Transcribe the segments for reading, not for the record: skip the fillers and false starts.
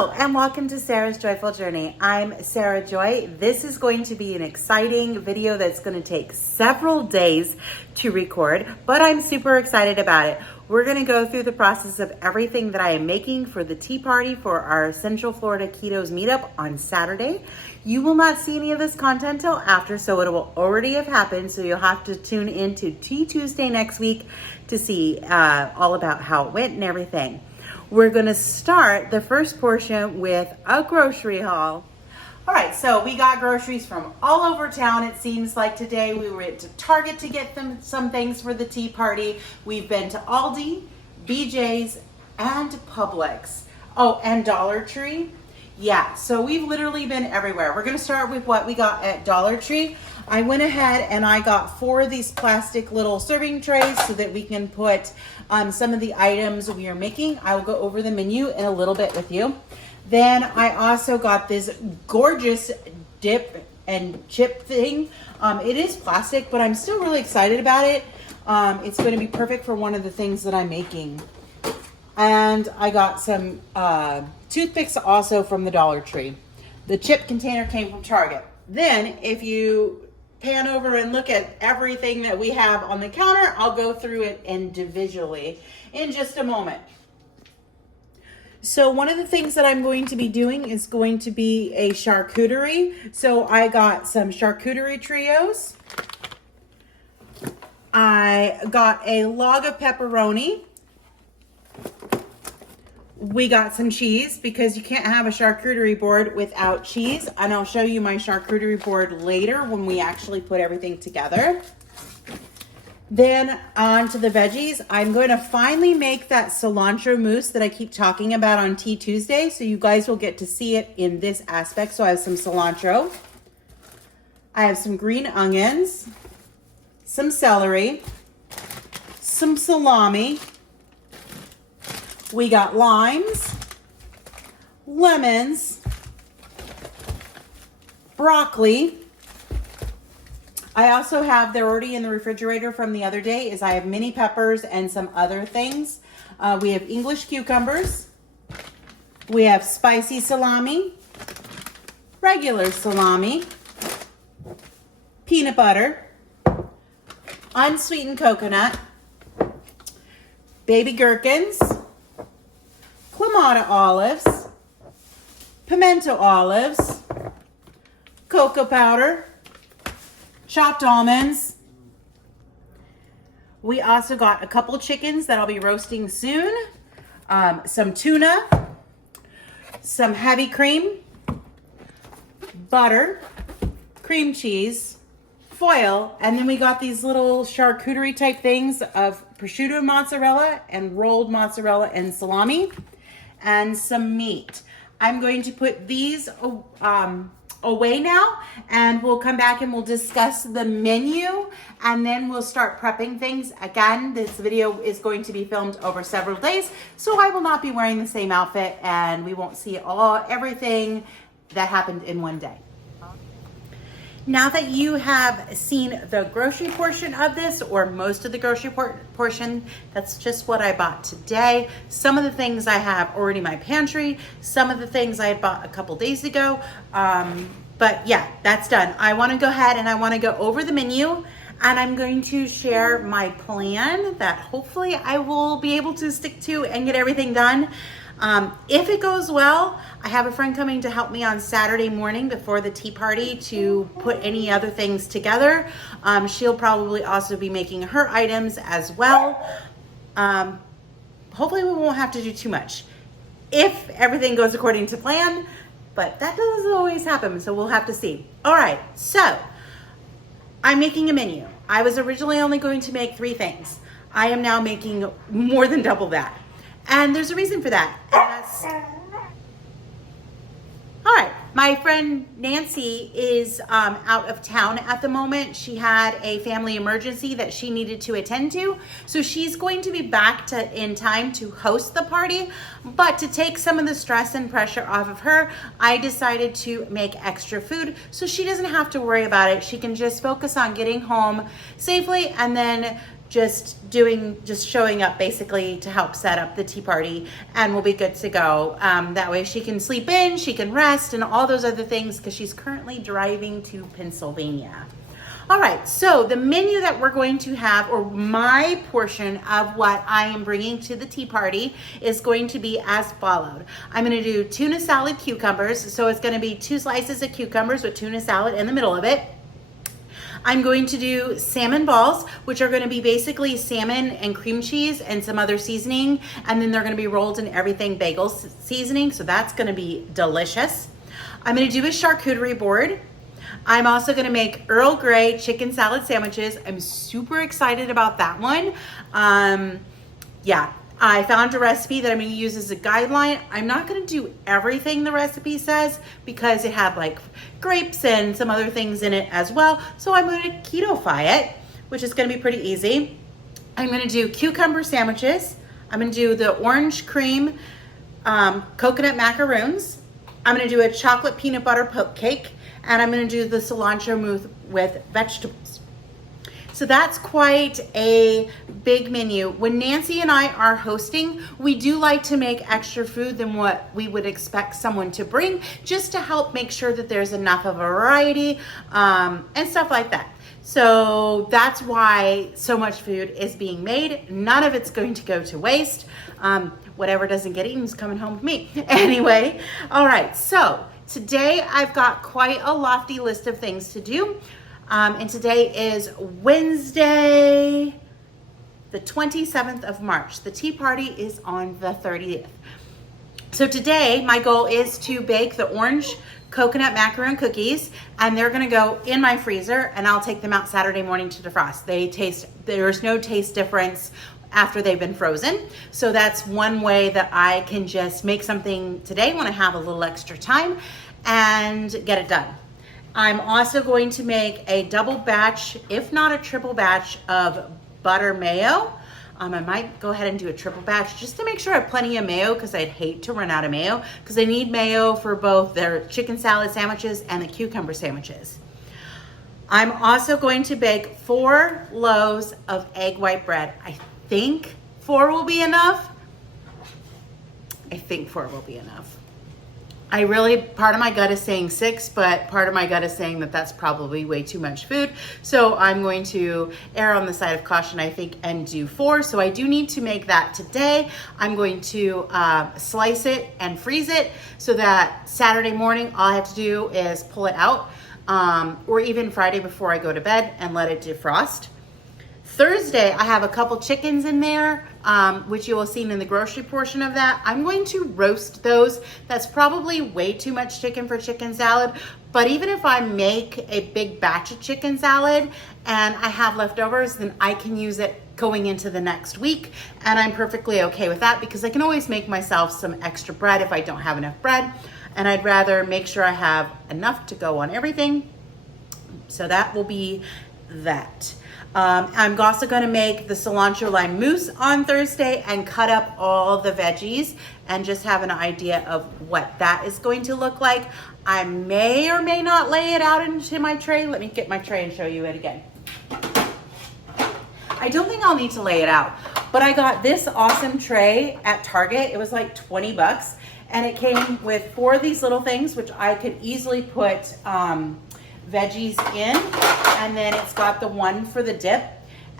Hello and welcome to Sarah's Joyful Journey. I'm Sarah Joy. This is going to be an exciting video that's going to take several days to record, but I'm super excited about it. We're going to go through the process of everything that I am making for the tea party for our Central Florida Ketos meetup on Saturday. You will not see any of this content till after, so it will already have happened, so you'll have to tune into Tea Tuesday next week to see all about how it went and everything. We're gonna start the first portion with a grocery haul. All right, so we got groceries from all over town. It seems like today we were to Target to get them some things for the tea party. We've been to Aldi, BJ's, and Publix. Oh, and Dollar Tree. Yeah, so we've literally been everywhere. We're gonna start with what we got at Dollar Tree. I went ahead and I got 4 of these plastic little serving trays so that we can put some of the items we are making. I will go over the menu in a little bit with you. Then I also got this gorgeous dip and chip thing. It is plastic, but I'm still really excited about it. It's going to be perfect for one of the things that I'm making. And I got some toothpicks also from the Dollar Tree. The chip container came from Target. Then if you pan over and look at everything that we have on the counter, I'll go through it individually in just a moment. So one of the things that I'm going to be doing is going to be a charcuterie. So I got some charcuterie trios. I got a log of pepperoni. We got some cheese because you can't have a charcuterie board without cheese. And I'll show you my charcuterie board later when we actually put everything together. Then on to the veggies. I'm going to finally make that cilantro mousse that I keep talking about on Tea Tuesday. So you guys will get to see it in this aspect. So I have some cilantro. I have some green onions, some celery, some salami. We got limes, lemons, broccoli. I also have, they're already in the refrigerator from the other day, is I have mini peppers and some other things. We have English cucumbers. We have spicy salami, regular salami, peanut butter, unsweetened coconut, baby gherkins, Clamato olives, pimento olives, cocoa powder, chopped almonds. We also got a couple chickens that I'll be roasting soon, some tuna, some heavy cream, butter, cream cheese, foil, and then we got these little charcuterie type things of prosciutto mozzarella and rolled mozzarella and salami, and some meat. I'm going to put these away now, and we'll come back and we'll discuss the menu, and then we'll start prepping things. Again, this video is going to be filmed over several days, so I will not be wearing the same outfit, and we won't see everything that happened in one day. Now that you have seen the grocery portion of this, or most of the grocery portion, that's just what I bought today. Some of the things I have already in my pantry, some of the things I had bought a couple days ago. But yeah, that's done. I want to go ahead and I want to go over the menu, and I'm going to share my plan that hopefully I will be able to stick to and get everything done. If it goes well, I have a friend coming to help me on Saturday morning before the tea party to put any other things together. She'll probably also be making her items as well. Hopefully we won't have to do too much if everything goes according to plan, but that doesn't always happen, so we'll have to see. All right, so I'm making a menu. I was originally only going to make 3 things. I am now making more than double that. And there's a reason for that. All right, my friend Nancy is out of town at the moment. She had a family emergency that she needed to attend to. So she's going to be back in time to host the party. But to take some of the stress and pressure off of her, I decided to make extra food so she doesn't have to worry about it. She can just focus on getting home safely and then just showing up basically to help set up the tea party, and we'll be good to go. That way she can sleep in, she can rest, and all those other things because she's currently driving to Pennsylvania. All right, so the menu that we're going to have, or my portion of what I am bringing to the tea party, is going to be as followed. I'm going to do tuna salad cucumbers. So it's going to be 2 slices of cucumbers with tuna salad in the middle of it. I'm going to do salmon balls, which are going to be basically salmon and cream cheese and some other seasoning. And then they're going to be rolled in everything bagel seasoning. So that's going to be delicious. I'm going to do a charcuterie board. I'm also going to make Earl Grey chicken salad sandwiches. I'm super excited about that one. Yeah, I found a recipe that I'm going to use as a guideline. I'm not going to do everything the recipe says because it had like grapes and some other things in it as well. So I'm going to keto-fy it, which is going to be pretty easy. I'm going to do cucumber sandwiches. I'm going to do the orange cream coconut macaroons. I'm going to do a chocolate peanut butter poke cake. And I'm going to do the cilantro mousse with vegetables. So that's quite a big menu. When Nancy and I are hosting, we do like to make extra food than what we would expect someone to bring, just to help make sure that there's enough of a variety and stuff like that. So that's why so much food is being made. None of it's going to go to waste. Whatever doesn't get eaten is coming home to me. Anyway, all right, so today I've got quite a lofty list of things to do. And today is Wednesday, the 27th of March. The tea party is on the 30th. So today my goal is to bake the orange coconut macaroon cookies, and they're gonna go in my freezer, and I'll take them out Saturday morning to defrost. There's no taste difference after they've been frozen. So that's one way that I can just make something today when I have a little extra time and get it done. I'm also going to make a double batch, if not a triple batch, of butter mayo. I might go ahead and do a triple batch just to make sure I have plenty of mayo, because I'd hate to run out of mayo, because I need mayo for both their chicken salad sandwiches and the cucumber sandwiches. I'm also going to bake 4 loaves of egg white bread. I think 4 will be enough. Part of my gut is saying 6, but part of my gut is saying that that's probably way too much food. So I'm going to err on the side of caution, I think, and do 4. So I do need to make that today. I'm going to slice it and freeze it so that Saturday morning, all I have to do is pull it out, or even Friday before I go to bed, and let it defrost. Thursday, I have a couple chickens in there, which you will see in the grocery portion of that. I'm going to roast those. That's probably way too much chicken for chicken salad, but even if I make a big batch of chicken salad and I have leftovers, then I can use it going into the next week, and I'm perfectly okay with that, because I can always make myself some extra bread if I don't have enough bread, and I'd rather make sure I have enough to go on everything. So that will be that. I'm also going to make the cilantro lime mousse on Thursday and cut up all the veggies and just have an idea of what that is going to look like. I may or may not lay it out into my tray. Let me get my tray and show you it again. I don't think I'll need to lay it out, but I got this awesome tray at Target. It was like 20 bucks, and it came with 4 of these little things, which I could easily put veggies in, and then it's got the one for the dip.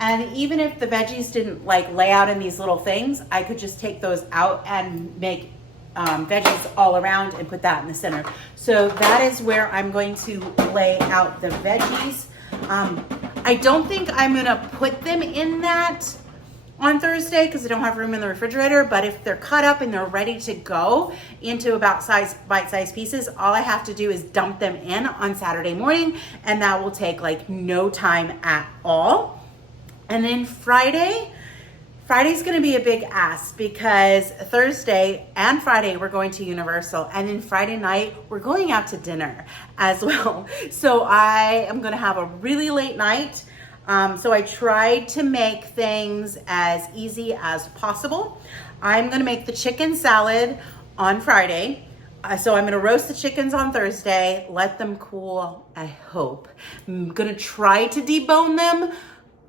And even if the veggies didn't like lay out in these little things, I could just take those out and make veggies all around and put that in the center. So that is where I'm going to lay out the veggies. I don't think I'm gonna put them in that on Thursday because I don't have room in the refrigerator, but if they're cut up and they're ready to go into about bite-sized pieces, all I have to do is dump them in on Saturday morning, and that will take like no time at all. And then Friday's gonna be a big ask, because Thursday and Friday we're going to Universal, and then Friday night we're going out to dinner as well. So I am gonna have a really late night. So I tried to make things as easy as possible. I'm gonna make the chicken salad on Friday. So I'm gonna roast the chickens on Thursday, let them cool, I hope. I'm gonna try to debone them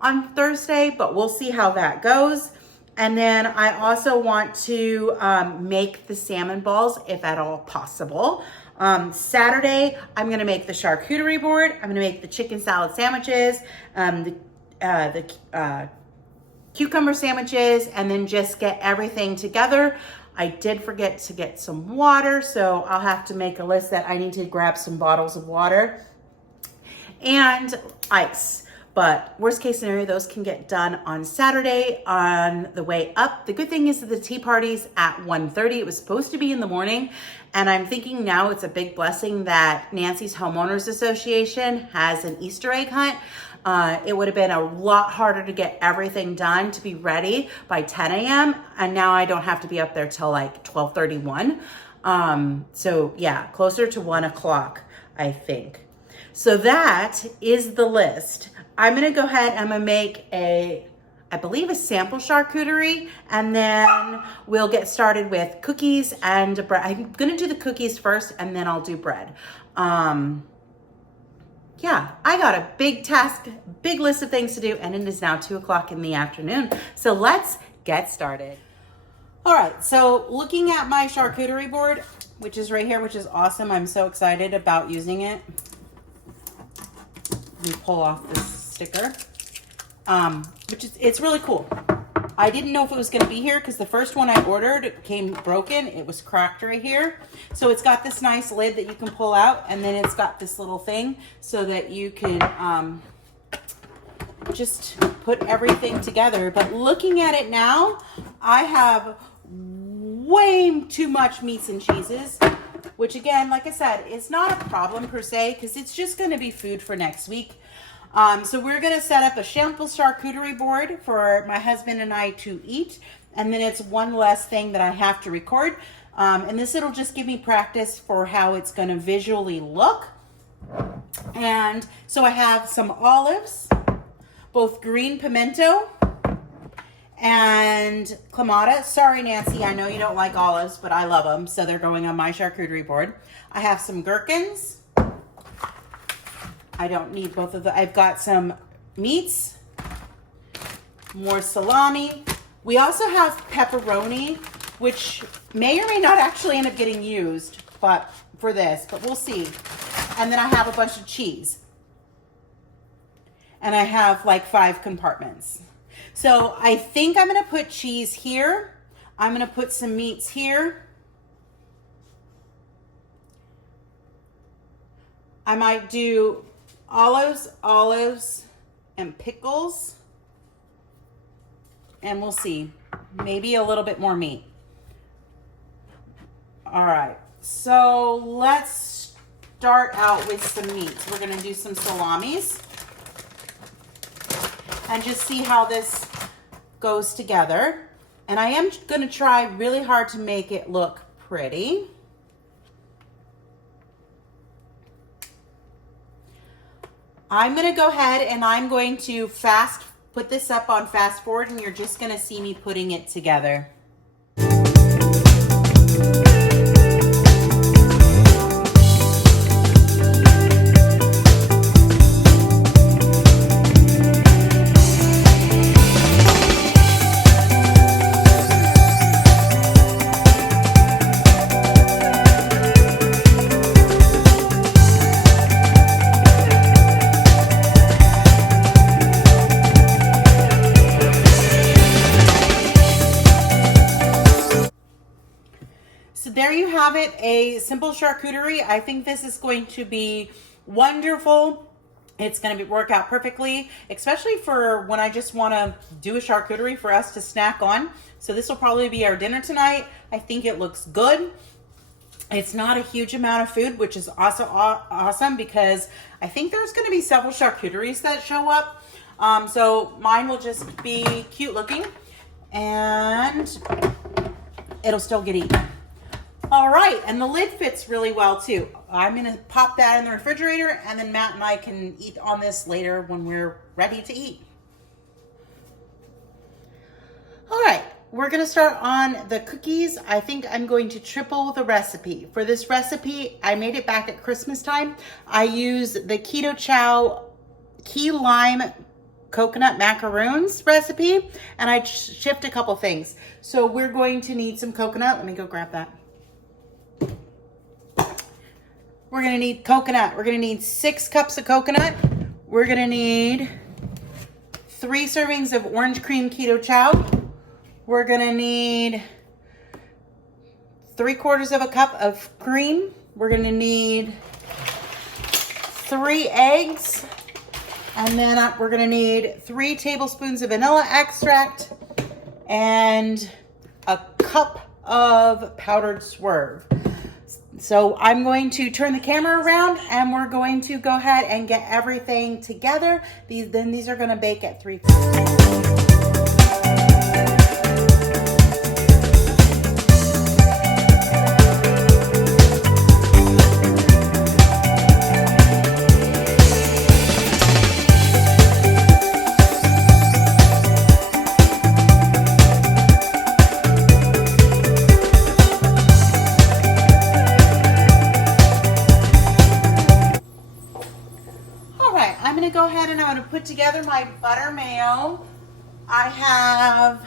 on Thursday, but we'll see how that goes. And then I also want to make the salmon balls if at all possible. Saturday, I'm gonna make the charcuterie board. I'm gonna make the chicken salad sandwiches, the cucumber sandwiches, and then just get everything together. I did forget to get some water, so I'll have to make a list that I need to grab some bottles of water and ice. But worst case scenario, those can get done on Saturday on the way up. The good thing is that the tea party's at 1:30. It was supposed to be in the morning. And I'm thinking now it's a big blessing that Nancy's Homeowners Association has an Easter egg hunt. It would have been a lot harder to get everything done to be ready by 10 a.m. And now I don't have to be up there till like 12:31. So yeah, closer to 1 o'clock, I think. So that is the list. I'm gonna go ahead, I'm gonna make I believe a sample charcuterie, and then we'll get started with cookies and bread. I'm gonna do the cookies first and then I'll do bread. Yeah, I got a big task, big list of things to do, and it is now 2 o'clock in the afternoon. So let's get started. All right, so looking at my charcuterie board, which is right here, which is awesome. I'm so excited about using it. Let me pull off this sticker, it's really cool. I didn't know if it was going to be here because the first one I ordered came broken. It was cracked right here. So it's got this nice lid that you can pull out, and then it's got this little thing so that you can just put everything together. But looking at it now, I have way too much meats and cheeses, which again, like I said, it's not a problem per se because it's just going to be food for next week. So we're going to set up a sample charcuterie board for my husband and I to eat. And then it's one less thing that I have to record. And this, it'll just give me practice for how it's going to visually look. And so I have some olives, both green pimento and clamato. Sorry, Nancy, I know you don't like olives, but I love them. So they're going on my charcuterie board. I have some gherkins. I don't need both of them. I've got some meats, more salami. We also have pepperoni, which may or may not actually end up getting used, but for this, but we'll see. And then I have a bunch of cheese. And I have like 5 compartments. So I think I'm gonna put cheese here. I'm gonna put some meats here. I might do olives, and pickles. And we'll see. Maybe a little bit more meat. All right, so let's start out with some meats. We're gonna do some salamis and just see how this goes together. And I am gonna try really hard to make it look pretty. I'm gonna go ahead and I'm going to put this up on fast forward, and you're just gonna see me putting it together. There you have it, a simple charcuterie. I think this is going to be wonderful. It's going to work out perfectly, especially for when I just want to do a charcuterie for us to snack on. So this will probably be our dinner tonight. I think it looks good. It's not a huge amount of food, which is also awesome because I think there's going to be several charcuteries that show up. So mine will just be cute looking and it'll still get eaten. All right, and the lid fits really well too. I'm gonna pop that in the refrigerator, and then Matt and I can eat on this later when we're ready to eat. All right, we're gonna start on the cookies. I think I'm going to triple the recipe. For this recipe, I made it back at Christmas time. I used the Keto Chow key lime coconut macaroons recipe, and I shift a couple things. So we're going to need some coconut. Let me go grab that. We're gonna need coconut. We're gonna need 6 cups of coconut. We're gonna need 3 servings of orange cream keto chow. We're gonna need 3/4 of a cup of cream. We're gonna need 3 eggs. And then we're gonna need 3 tablespoons of vanilla extract and a cup of powdered swerve. So I'm going to turn the camera around and we're going to go ahead and get everything together. These are gonna bake at 350. I'm gonna go ahead and I'm gonna put together my butter mayo. I have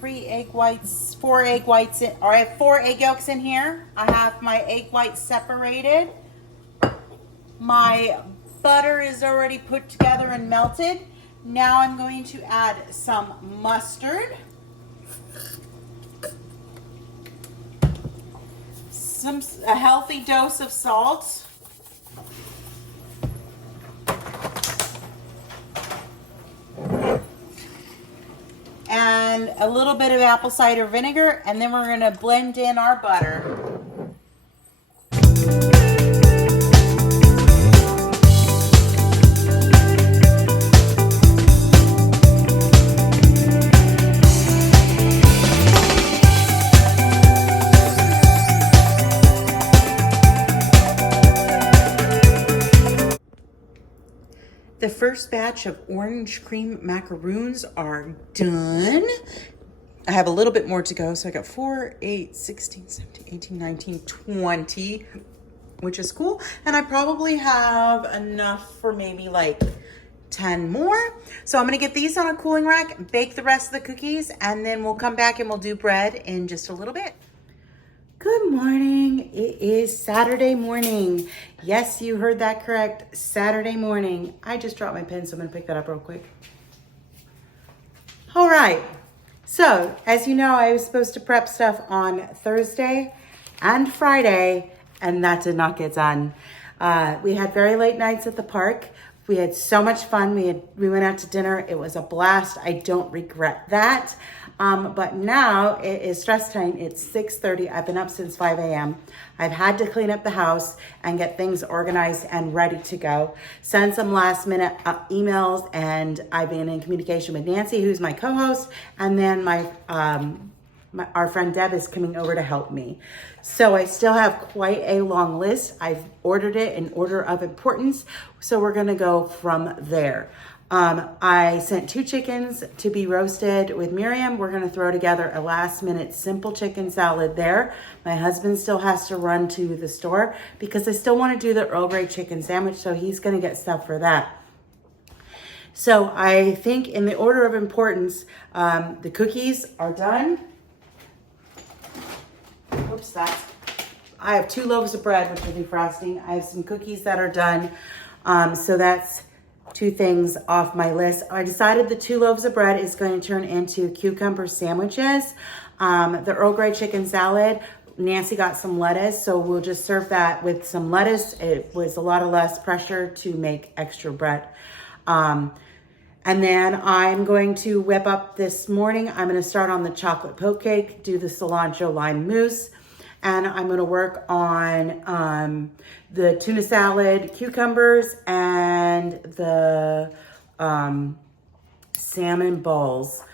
4 egg whites I have 4 egg yolks in here. I have my egg whites separated. My butter is already put together and melted. Now I'm going to add some mustard, a healthy dose of salt, and a little bit of apple cider vinegar, and then we're gonna blend in our butter. The first batch of orange cream macaroons are done. I have a little bit more to go. So I got 4, 8, 16, 17, 18, 19, 20, which is cool. And I probably have enough for maybe like 10 more. So I'm gonna get these on a cooling rack, bake the rest of the cookies, and then we'll come back and we'll do bread in just a little bit. Good morning. It is Saturday morning. Yes, you heard that correct. Saturday morning. I just dropped my pen, so I'm gonna pick that up real quick. All right. So, as you know, I was supposed to prep stuff on Thursday and Friday, and that did not get done. We had very late nights at the park. We had so much fun. We went out to dinner. It was a blast. I don't regret that. But now it is stress time. It's 6:30. I've been up since 5 a.m. I've had to clean up the house and get things organized and ready to go. Send some last minute emails, and I've been in communication with Nancy, who's my co-host, and then our friend Deb is coming over to help me. So I still have quite a long list. I've ordered it in order of importance. So we're gonna go from there. I sent 2 chickens to be roasted with Miriam. We're gonna throw together a last minute simple chicken salad there. My husband still has to run to the store because I still wanna do the Earl Grey chicken sandwich, so he's gonna get stuff for that. So I think in the order of importance, the cookies are done. Oops, I have 2 loaves of bread, which will be frosting. I have some cookies that are done. So that's 2 things off my list. I decided the 2 loaves of bread is going to turn into cucumber sandwiches. The Earl Grey chicken salad, Nancy got some lettuce, so we'll just serve that with some lettuce. It was a lot of less pressure to make extra bread. And then I'm going to whip up this morning. I'm going to start on the chocolate poke cake, do the cilantro lime mousse, and I'm going to work on the tuna salad, cucumbers, and the salmon balls.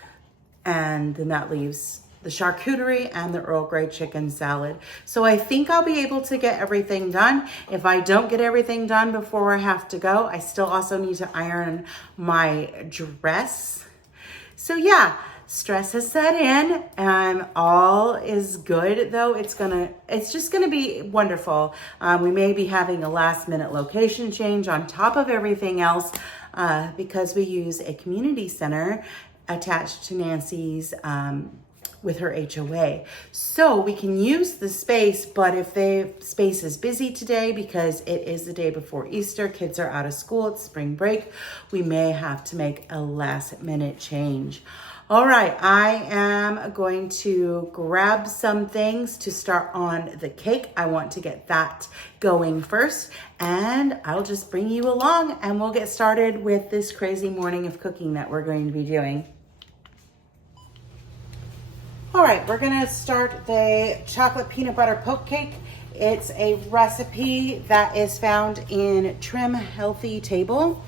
And then that leaves the charcuterie and the Earl Grey chicken salad. So I think I'll be able to get everything done. If I don't get everything done before I have to go, I still also need to iron my dress. So yeah, stress has set in and all is good though. It's just gonna be wonderful. We may be having a last minute location change on top of everything else because we use a community center attached to Nancy's with her HOA. So we can use the space, but if the space is busy today because it is the day before Easter, kids are out of school, it's spring break, we may have to make a last minute change. All right, I am going to grab some things to start on the cake. I want to get that going first, and I'll just bring you along and we'll get started with this crazy morning of cooking that we're going to be doing. All right, we're gonna start the chocolate peanut butter poke cake. It's a recipe that is found in Trim Healthy Table.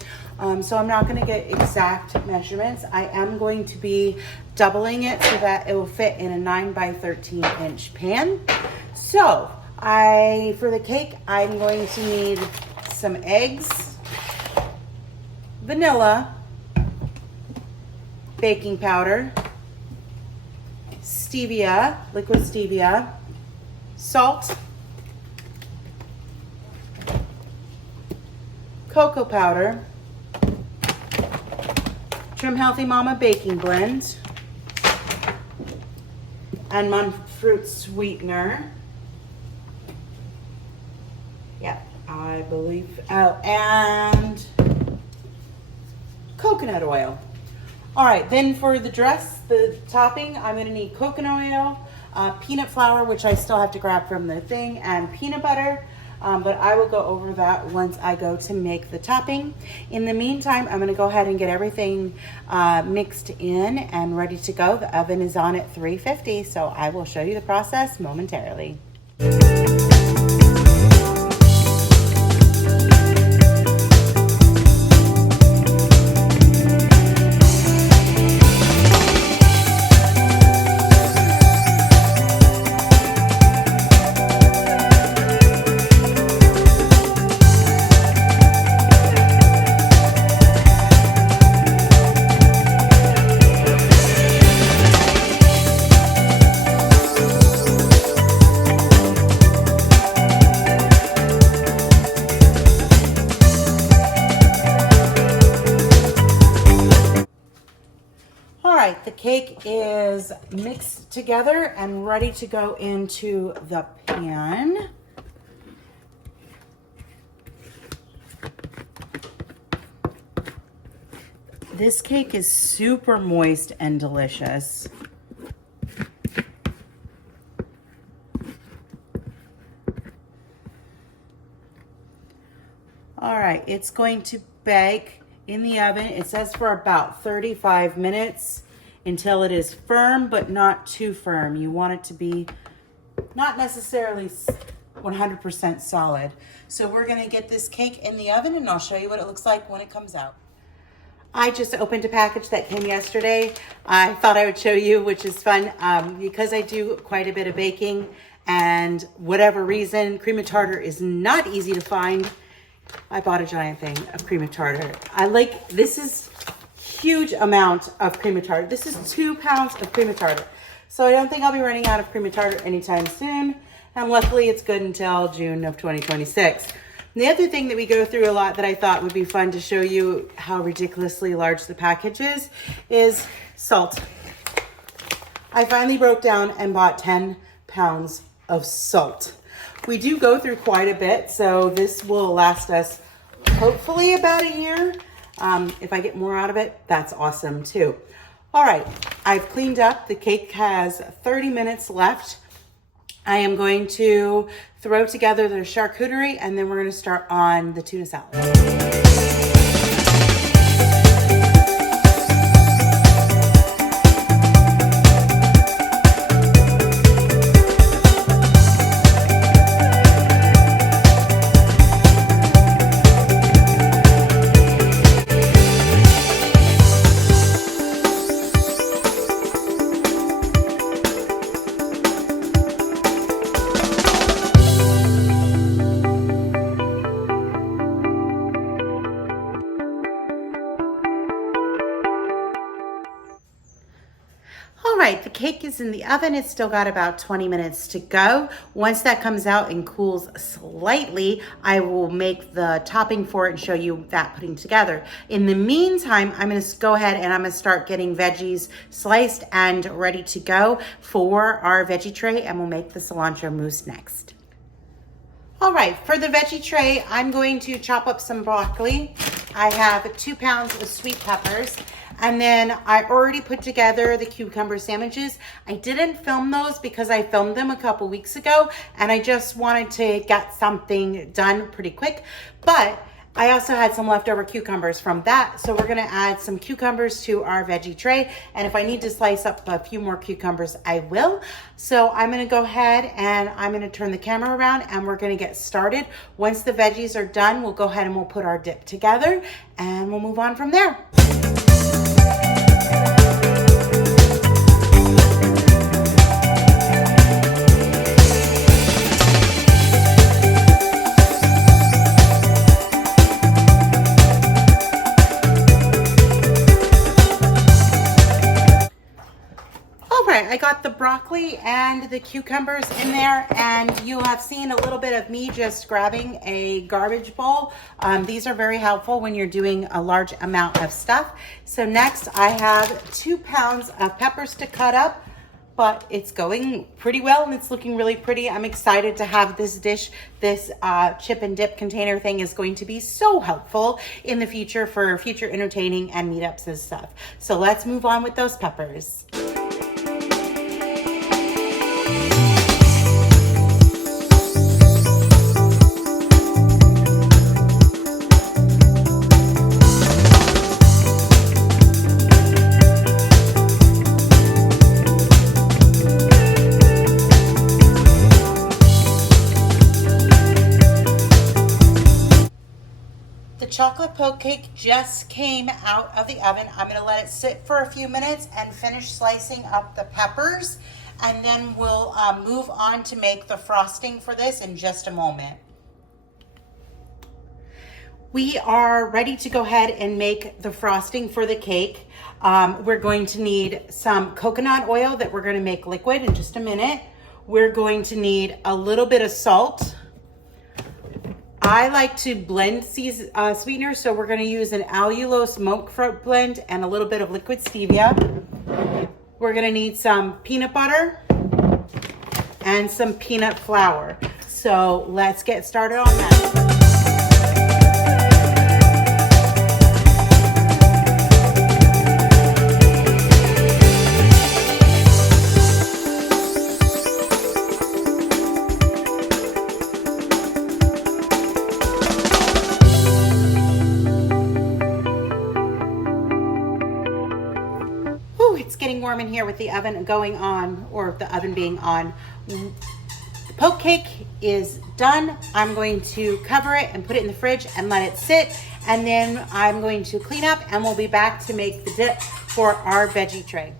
So I'm not gonna get exact measurements. I am going to be doubling it so that it will fit in a 9 by 13 inch pan. So for the cake, I'm going to need some eggs, vanilla, baking powder, stevia, liquid stevia, salt, cocoa powder, Trim Healthy Mama baking blend, and monk fruit sweetener. Yeah, I believe, and coconut oil. All right, then for the topping, I'm gonna need coconut oil, peanut flour, which I still have to grab from the thing, and peanut butter, but I will go over that once I go to make the topping. In the meantime, I'm gonna go ahead and get everything mixed in and ready to go. The oven is on at 350, so I will show you the process momentarily. The cake is mixed together and ready to go into the pan. This cake is super moist and delicious. All right, it's going to bake in the oven. It says for about 35 minutes. Until it is firm, but not too firm. You want it to be not necessarily 100% solid. So we're gonna get this cake in the oven and I'll show you what it looks like when it comes out. I just opened a package that came yesterday. I thought I would show you, which is fun, because I do quite a bit of baking and whatever reason, cream of tartar is not easy to find. I bought a giant thing of cream of tartar. This is huge amount of cream of tartar. This is 2 pounds of cream of tartar. So I don't think I'll be running out of cream of tartar anytime soon. And luckily it's good until June of 2026. And the other thing that we go through a lot that I thought would be fun to show you how ridiculously large the package is salt. I finally broke down and bought 10 pounds of salt. We do go through quite a bit, so this will last us hopefully about a year. If I get more out of it, that's awesome too. All right, I've cleaned up. The cake has 30 minutes left. I am going to throw together the charcuterie and then we're gonna start on the tuna salad. All right, the cake is in the oven. It's still got about 20 minutes to go. Once that comes out and cools slightly, I will make the topping for it and show you that putting together. In the meantime, I'm gonna go ahead and I'm gonna start getting veggies sliced and ready to go for our veggie tray, and we'll make the cilantro mousse next. All right, for the veggie tray, I'm going to chop up some broccoli. I have 2 pounds of sweet peppers. And then I already put together the cucumber sandwiches. I didn't film those because I filmed them a couple weeks ago and I just wanted to get something done pretty quick. But I also had some leftover cucumbers from that. So we're gonna add some cucumbers to our veggie tray. And if I need to slice up a few more cucumbers, I will. So I'm gonna go ahead and I'm gonna turn the camera around and we're gonna get started. Once the veggies are done, we'll go ahead and we'll put our dip together and we'll move on from there. I got the broccoli and the cucumbers in there, and you'll have seen a little bit of me just grabbing a garbage bowl. These are very helpful when you're doing a large amount of stuff. So next I have 2 pounds of peppers to cut up, but it's going pretty well and it's looking really pretty. I'm excited to have this dish. This chip and dip container thing is going to be so helpful in the future for future entertaining and meetups and stuff. So let's move on with those peppers. Chocolate poke cake just came out of the oven. I'm gonna let it sit for a few minutes and finish slicing up the peppers, and then we'll move on to make the frosting for this in just a moment. We are ready to go ahead and make the frosting for the cake. We're going to need some coconut oil that we're gonna make liquid in just a minute. We're going to need a little bit of salt. I like to blend sweeteners, so we're gonna use an allulose monk fruit blend and a little bit of liquid stevia. We're gonna need some peanut butter and some peanut flour. So let's get started on that. It's getting warm in here with the oven going on, or the oven being on. The poke cake is done. I'm going to cover it and put it in the fridge and let it sit. And then I'm going to clean up and we'll be back to make the dip for our veggie tray.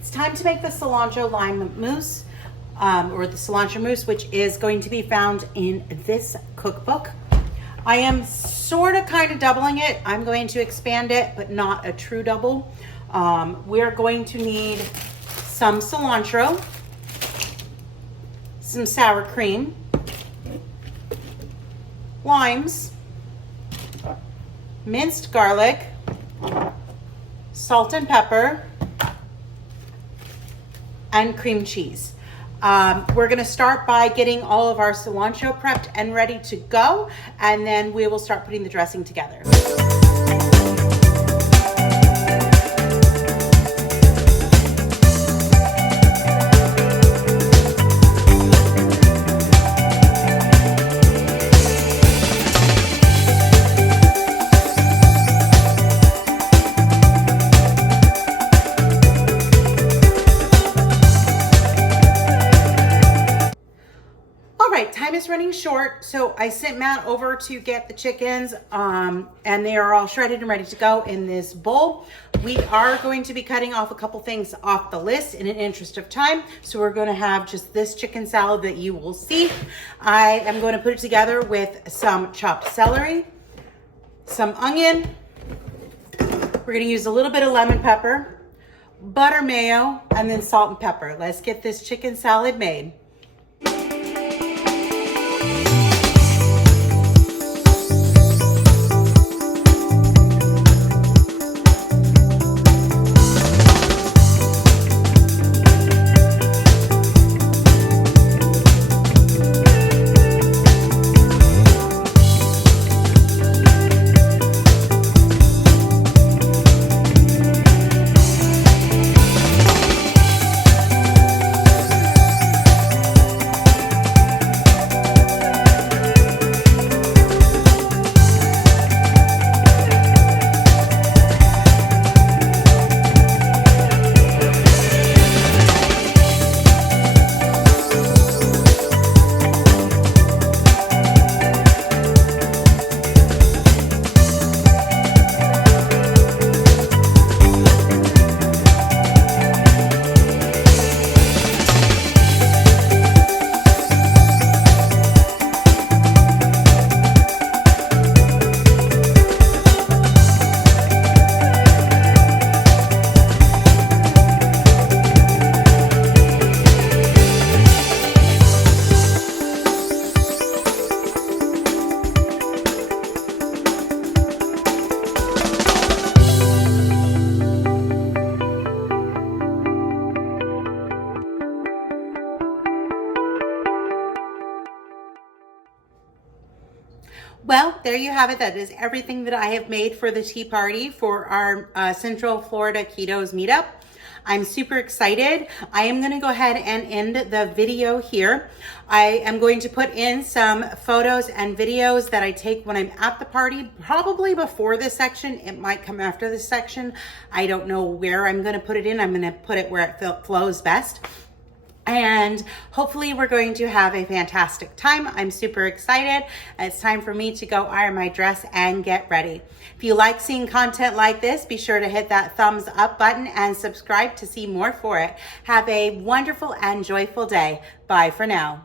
It's time to make the cilantro lime mousse, or the cilantro mousse, which is going to be found in this cookbook. I am sort of kind of doubling it. I'm going to expand it, but not a true double. We're going to need some cilantro, some sour cream, limes, minced garlic, salt and pepper, and cream cheese. We're gonna start by getting all of our cilantro prepped and ready to go, and then we will start putting the dressing together. Time is running short, so I sent Matt over to get the chickens, and they are all shredded and ready to go in this bowl. We are going to be cutting off a couple things off the list in an interest of time, so we're going to have just this chicken salad that you will see. I am going to put it together with some chopped celery, some onion. We're going to use a little bit of lemon pepper, butter, mayo, and then salt and pepper. Let's get this chicken salad made. Well, there you have it. That is everything that I have made for the tea party for our Central Florida Ketos meetup. I'm super excited. I am going to go ahead and end the video here. I am going to put in some photos and videos that I take when I'm at the party, probably before this section. It might come after this section. I don't know where I'm going to put it in. I'm going to put it where it flows best. And hopefully we're going to have a fantastic time. I'm super excited. It's time for me to go iron my dress and get ready. If you like seeing content like this, be sure to hit that thumbs up button and subscribe to see more for it. Have a wonderful and joyful day. Bye for now.